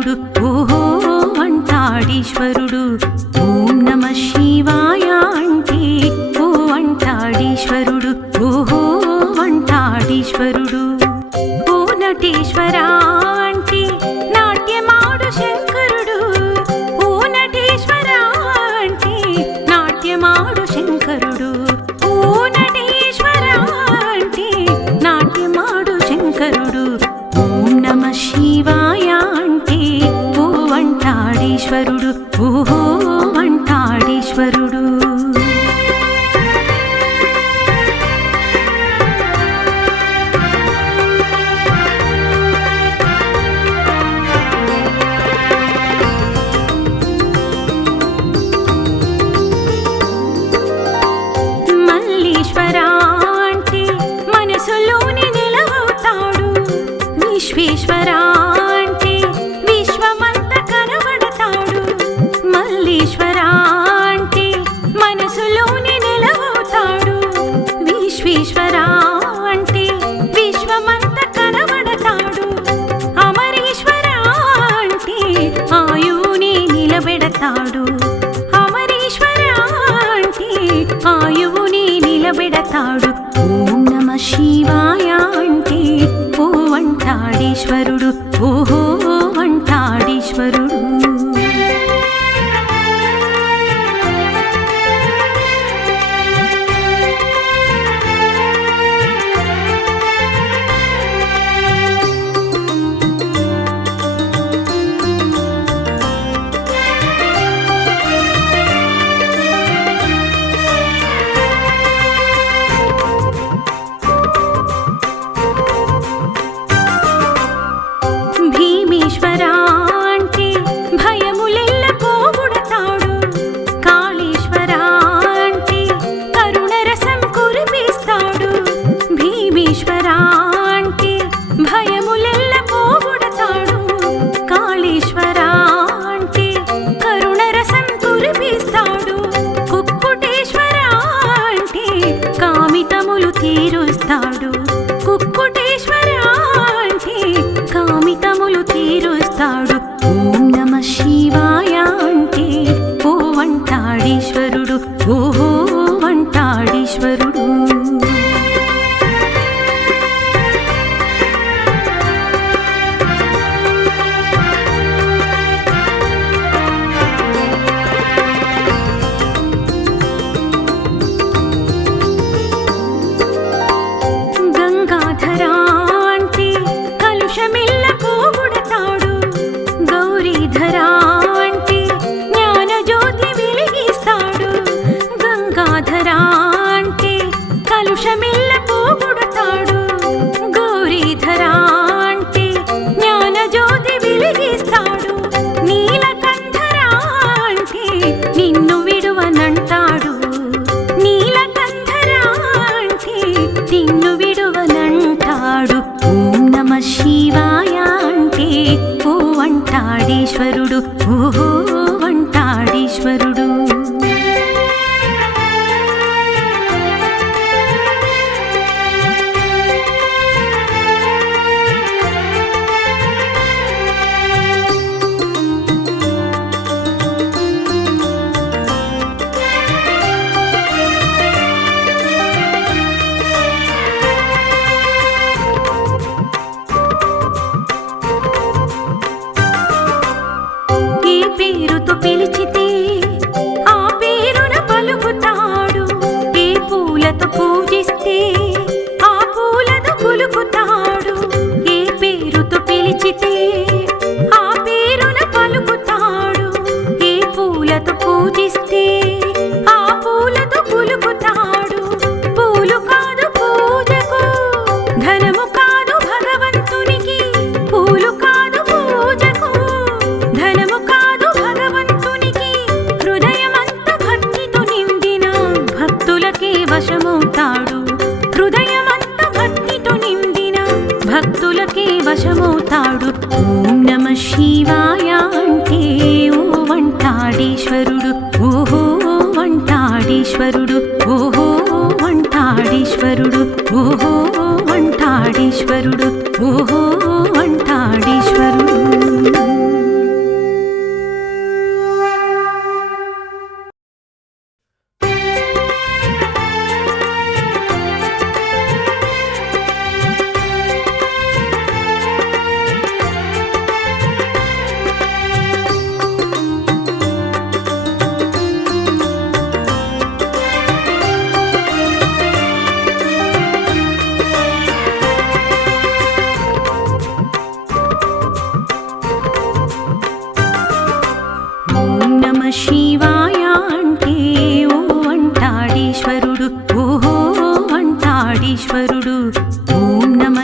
అంటాడు ఓహో అంటాడీశ్వరుడు.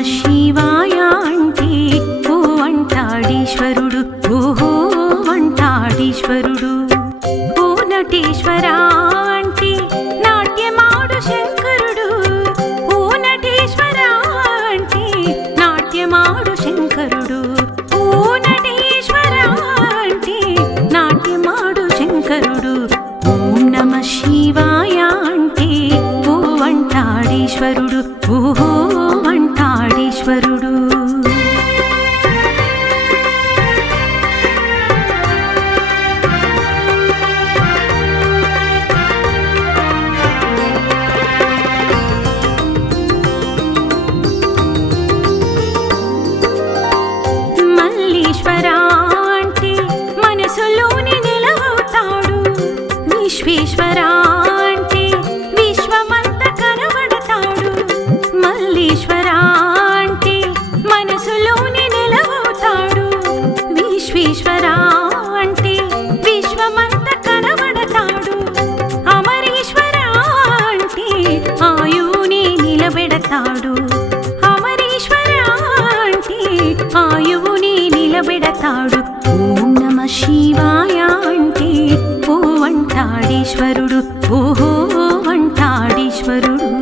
machine ఓహో అంటాడీశ్వరుడు.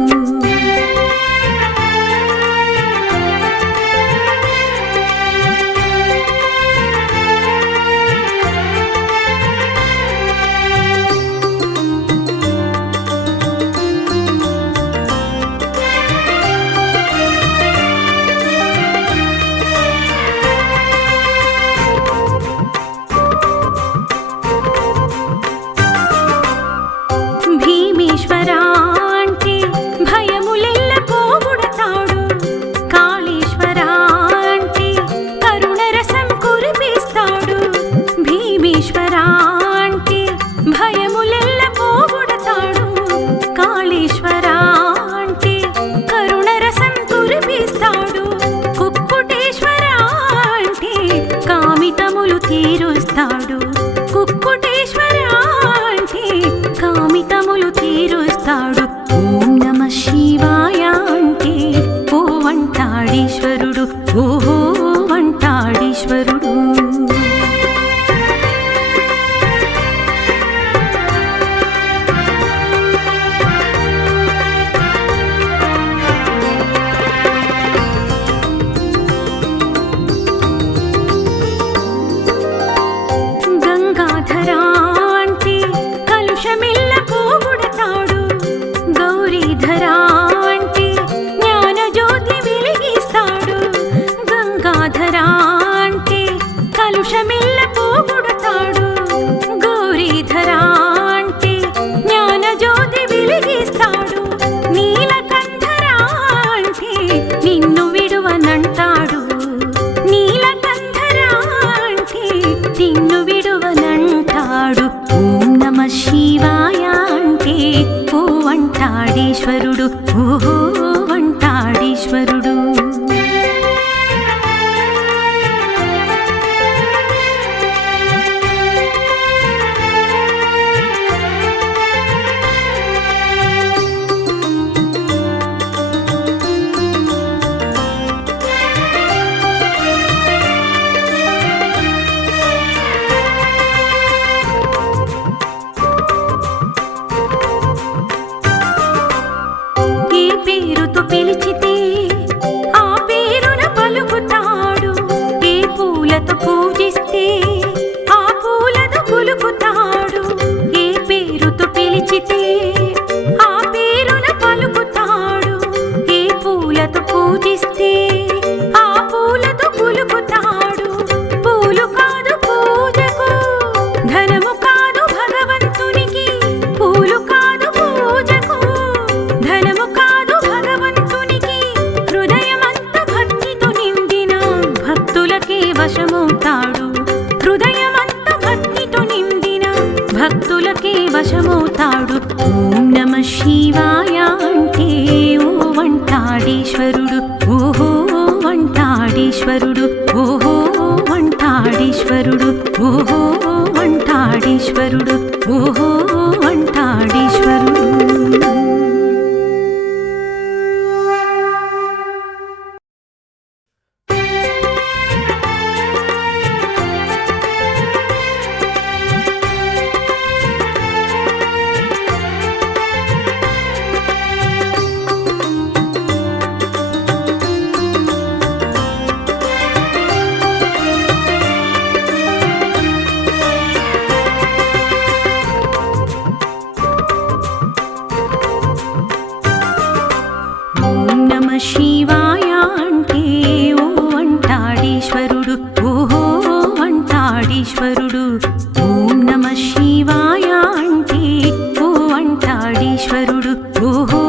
వంటాడీశ్వరుడు ఓహో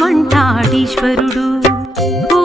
వంటాడీశ్వరుడు. ఓ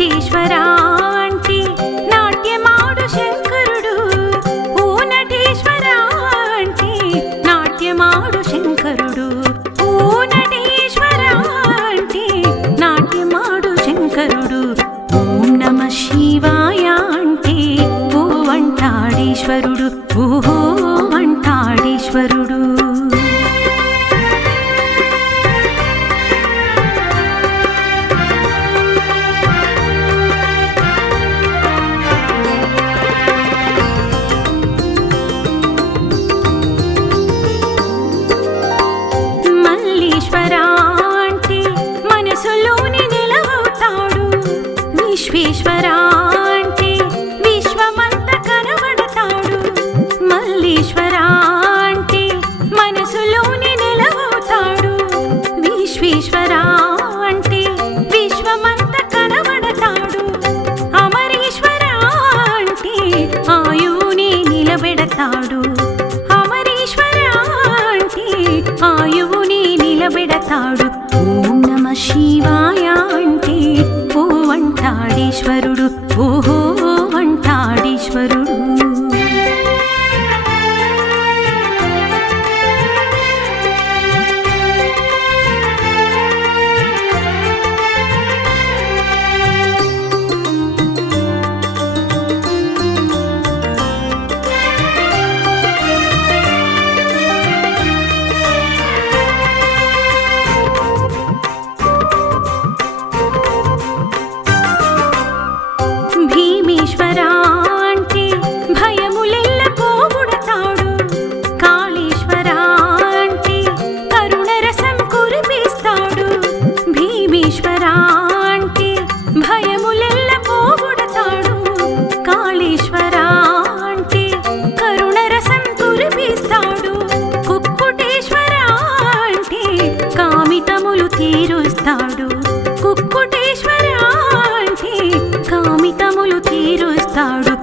ईश्वरा తీరుస్తాడు కుక్కుటేశ్వరా కామితములు తీరుస్తాడు.